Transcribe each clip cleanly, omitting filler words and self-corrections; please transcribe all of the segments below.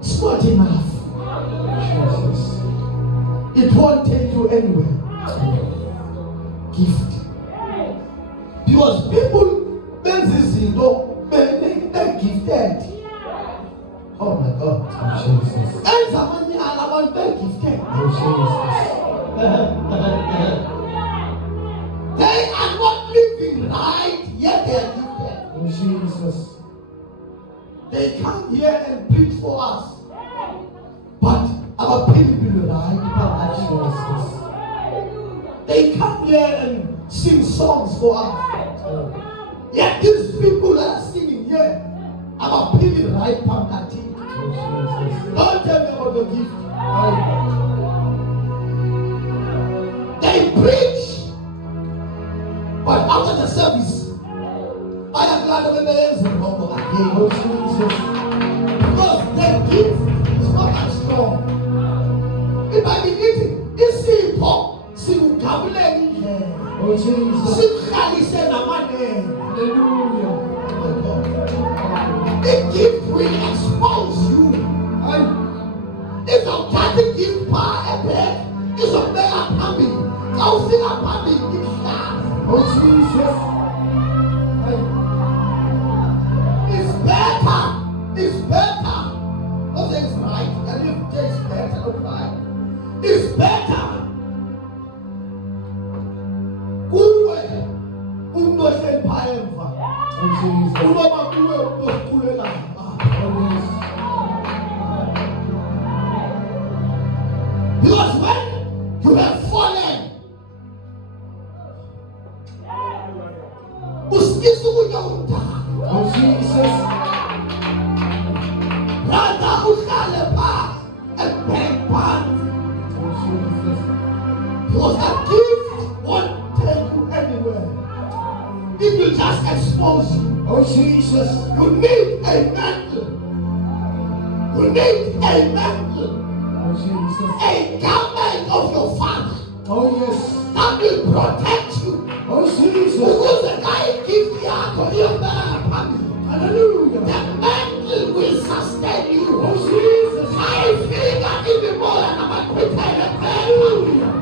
It's not enough. Jesus. It won't take you anywhere. Gift. Because people, they're gifted. Oh my God. Jesus. And someone they're gifted. They are not living right, yet they are gifted. Jesus. They come here and preach for us. But our people right. They come here and sing songs for us. Yet these people that are singing here, our people right from that thing. Don't tell me about the gift. They preach, but after the service, I am glad when they answer because the gift is not that strong. If I be eating, it's simple. See who come in. Oh Jesus. See how said the money. Hallelujah. Oh my God. The gift will expose you. If you can't give power a bed, it's a better family. I'll see a family in that. Oh Jesus. It's better. It's better. Not that it's right. And if it tastes better, not right. It's better. Because when you have fallen, oh Jesus, rather uhlale phansi and beg phansi. Because a gift won't take you anywhere. It will just expose you. Oh Jesus, you need a mantle. You need a mantle. Oh Jesus, a garment of your Father. Oh yes, that will protect you. Oh Jesus, because the guy gives you a family. Hallelujah. The mantle will sustain you. Oh Jesus, I feel that even more than I'm prepared. Hallelujah.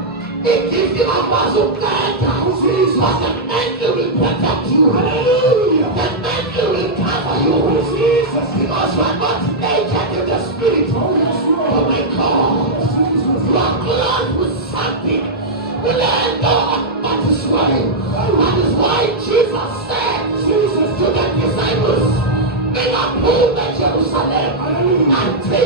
It gives you a muscle better. Oh Jesus, but the mantle will protect you. Hallelujah. The mantle will cover you. Oh Jesus, because you are not naked in the spirit. Oh my God, you are clothed with something. That is why Jesus said to the disciples, "Make a move at Jerusalem and take